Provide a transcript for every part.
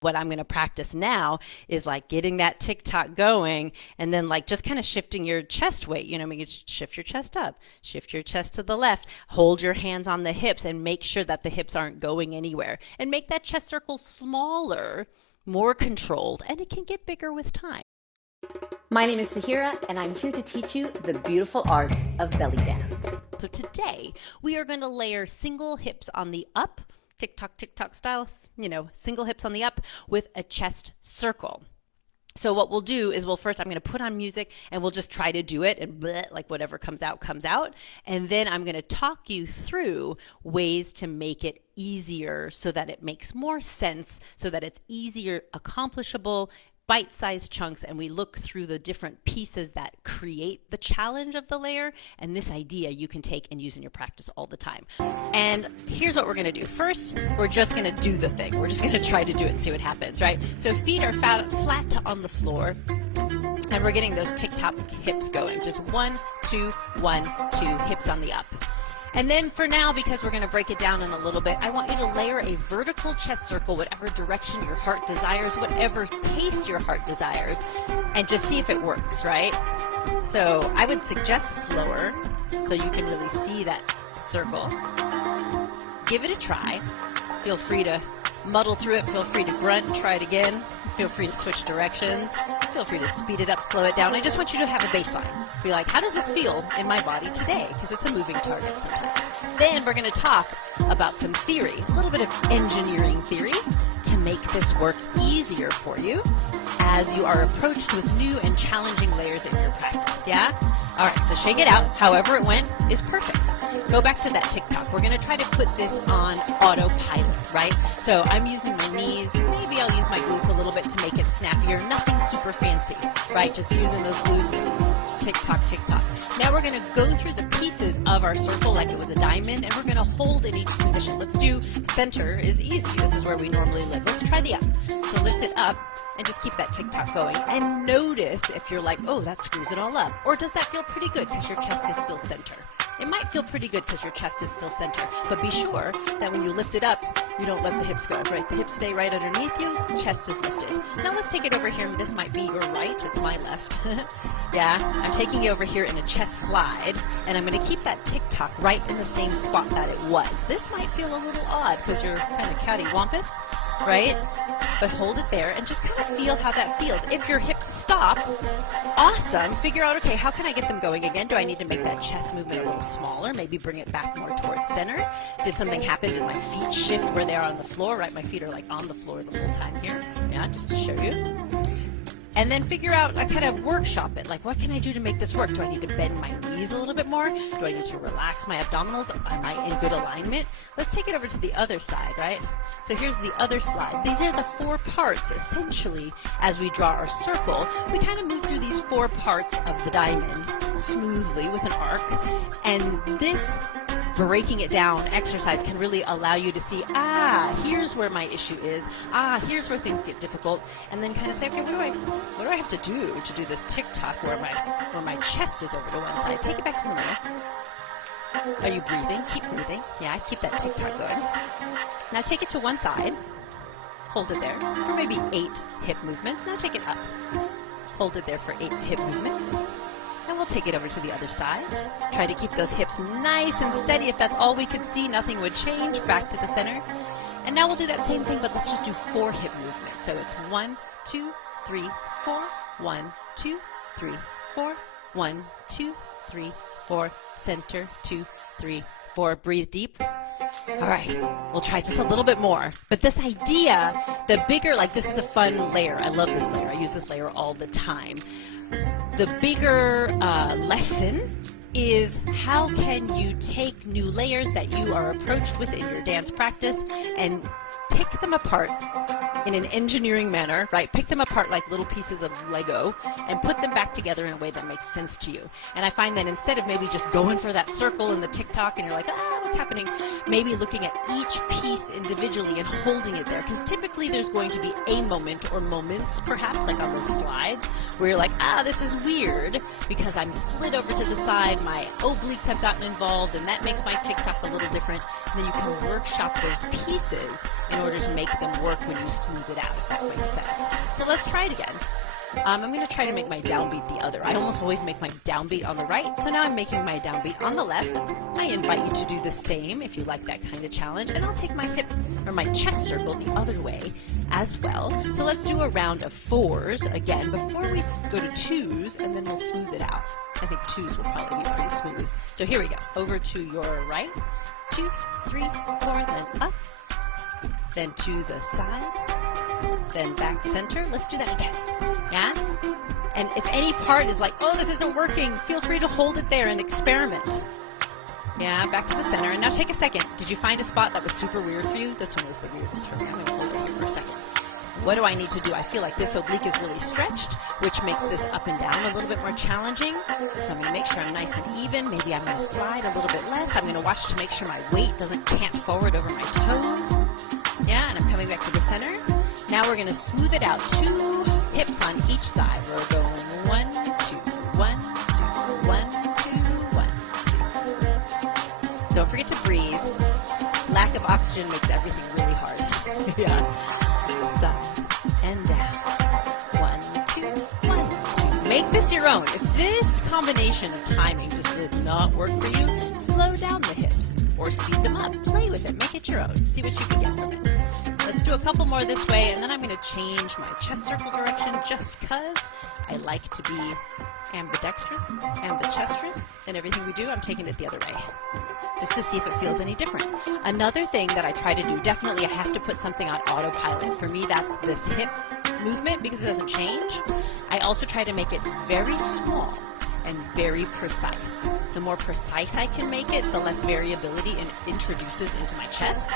What I'm going to practice now is like getting that tick-tock going and then like just kind of shifting your chest weight. You can shift your chest up, shift your chest to the left, hold your hands on the hips and make sure that the hips aren't going anywhere. And make that chest circle smaller, more controlled, and it can get bigger with time. My name is Sahira, and I'm here to teach you the beautiful art of belly dance. So today we are going to layer single hips on the up, tick-tock style, single hips on the up with a chest circle. So what we'll do is I'm going to put on music and we'll just try to do it and bleh, like whatever comes out. And then I'm going to talk you through ways to make it easier so that it makes more sense, so that it's easier accomplishable, bite-sized chunks, and we look through the different pieces that create the challenge of the layer, and this idea you can take and use in your practice all the time. And here's what we're going to do. First, we're just going to do the thing. We're just going to try to do it and see what happens, right? So feet are flat on the floor, and we're getting those tick-tock hips going. Just 1, 2, 1, 2, hips on the up. And then for now, because we're going to break it down in a little bit, I want you to layer a vertical chest circle, whatever direction your heart desires, whatever pace your heart desires, and just see if it works, right? So I would suggest slower so you can really see that circle. Give it a try. Feel free to muddle through it. Feel free to grunt. Try it again. Feel free to switch directions. Feel free to speed it up, slow it down. I just want you to have a baseline. Be like, how does this feel in my body today? Because it's a moving target sometimes. Then we're going to talk about some theory, a little bit of engineering theory to make this work easier for you as you are approached with new and challenging layers in your practice, yeah? All right, so shake it out. However it went is perfect. Go back to that tick-tock. We're going to try to put this on autopilot, right? So I'm using my knees. Maybe I'll use my glutes a little bit to make it snappier. Nothing super fancy, right? Just using those glutes. Tick-tock, tick-tock. Now we're going to go through the pieces of our circle like it was a diamond, and we're going to hold in each position. Let's do center is easy. This is where we normally live. Let's try the up. So lift it up and just keep that tick-tock going. And notice if you're like, oh, that screws it all up. Or does that feel pretty good because your chest is still center? It might feel pretty good because your chest is still center, but be sure that when you lift it up, you don't let the hips go, right? The hips stay right underneath you, chest is lifted. Now let's take it over here, and this might be your right, it's my left. Yeah, I'm taking it over here in a chest slide, and I'm going to keep that tick-tock right in the same spot that it was. This might feel a little odd because you're kind of cattywampus, right? But hold it there and just kind of feel how that feels. If your hips stop, awesome. Figure out, okay, how can I get them going again? Do I need to make that chest movement a little smaller? Maybe bring it back more towards center? Did something happen? Did my feet shift where they are on the floor, right? My feet are like on the floor the whole time here. Yeah, just to show you. And then figure out, kind of workshop it. Like, what can I do to make this work? Do I need to bend my knees a little bit more? Do I need to relax my abdominals? Am I in good alignment? Let's take it over to the other side, right? So here's the other slide. These are the 4 parts, essentially, as we draw our circle. We kind of move through these 4 parts of the diamond smoothly with an arc. And this breaking it down exercise can really allow you to see, here's where my issue is. Here's where things get difficult. And then kind of say, okay, what do I have to do this tick-tock where my chest is over to one side? Take it back to the middle. Are you breathing? Keep breathing. Yeah, keep that tick-tock going. Now take it to one side. Hold it there for maybe 8 hip movements. Now take it up. Hold it there for 8 hip movements. And we'll take it over to the other side. Try to keep those hips nice and steady. If that's all we could see, nothing would change. Back to the center. And now we'll do that same thing, but let's just do 4 hip movements. So it's 1, 2, 3, 4, 1, 2, 3, 4, 1, 2, 3, 4, center, 2, 3, 4. Breathe deep. All right, we'll try just a little bit more. But this idea, the bigger, this is a fun layer. I love this layer. I use this layer all the time. The bigger lesson is how can you take new layers that you are approached with in your dance practice and pick them apart in an engineering manner, right? Pick them apart like little pieces of Lego and put them back together in a way that makes sense to you. And I find that instead of maybe just going for that circle in the tick-tock and you're like, what's happening, maybe looking at each piece individually and holding it there. Because typically there's going to be a moment or moments, perhaps like on those slides, where you're like, this is weird because I'm slid over to the side, my obliques have gotten involved, and that makes my TikTok a little different. And then you can workshop those pieces in order to make them work when you smooth it out, if that makes sense. So let's try it again. I'm going to try to make my downbeat the other. I almost always make my downbeat on the right, so now I'm making my downbeat on the left. I invite you to do the same if you like that kind of challenge, and I'll take my hip or my chest circle the other way as well. So let's do a round of 4s again before we go to 2s, and then we'll smooth it out. I think 2s will probably be pretty smooth. So here we go. Over to your right, 2, 3, 4, then up, then to the side, then back center. Let's do that again. Yeah? And if any part is like, this isn't working, feel free to hold it there and experiment. Yeah, back to the center. And now take a second. Did you find a spot that was super weird for you? This one was the weirdest for me. I'm going to hold it here for a second. What do I need to do? I feel like this oblique is really stretched, which makes this up and down a little bit more challenging. So I'm going to make sure I'm nice and even. Maybe I'm going to slide a little bit less. I'm going to watch to make sure my weight doesn't cant forward over my toes. Yeah, and I'm coming back to the center. Now we're going to smooth it out. 2 hips on each side. We're going 1, 2, 1, 2, 1, 2, 1, 2. Don't forget to breathe. Lack of oxygen makes everything really hard. Yeah. Up and down. 1, 2, 1, 2. Make this your own. If this combination of timing just does not work for you, slow down the hips or speed them up. Play with it. Make it your own. See what you can get from it. Let's do a couple more this way, and then I'm going to change my chest circle direction just because I like to be ambidextrous, and everything we do, I'm taking it the other way, just to see if it feels any different. Another thing that I try to do, definitely I have to put something on autopilot. For me, that's this hip movement because it doesn't change. I also try to make it very small and very precise. The more precise I can make it, the less variability it introduces into my chest.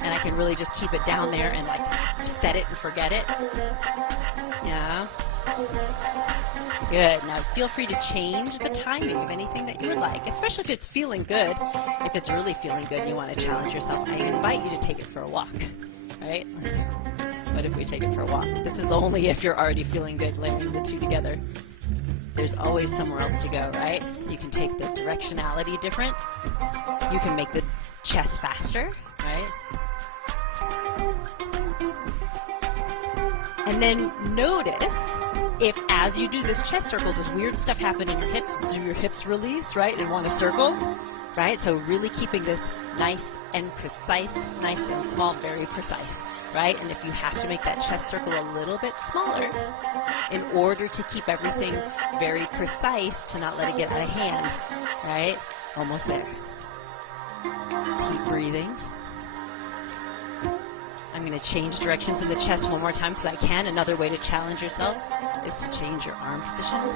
And I can really just keep it down there and like set it and forget it. Yeah. Good. Now feel free to change the timing of anything that you would like, especially if it's feeling good. If it's really feeling good and you want to challenge yourself, I invite you to take it for a walk, right? What if we take it for a walk? This is only if you're already feeling good, layering the two together. There's always somewhere else to go, right? You can take the directionality different. You can make the chest faster, right? And then notice if as you do this chest circle, does weird stuff happen in your hips? Do your hips release, right, and want to circle, right? So really keeping this nice and precise, nice and small, very precise, right? And if you have to make that chest circle a little bit smaller in order to keep everything very precise to not let it get out of hand, right? Almost there. Keep breathing. I'm going to change directions in the chest one more time because I can. Another way to challenge yourself is to change your arm positions.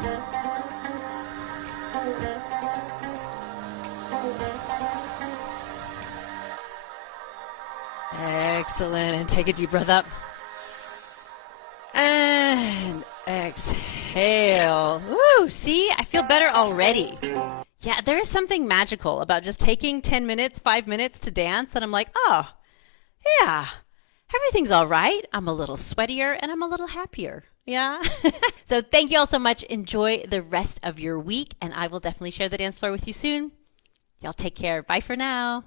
Excellent. And take a deep breath up. And exhale. Woo! See? I feel better already. Yeah, there is something magical about just taking 10 minutes, 5 minutes to dance, and I'm like, oh, yeah. Everything's all right. I'm a little sweatier and I'm a little happier. Yeah. So thank you all so much. Enjoy the rest of your week, and I will definitely share the dance floor with you soon. Y'all take care. Bye for now.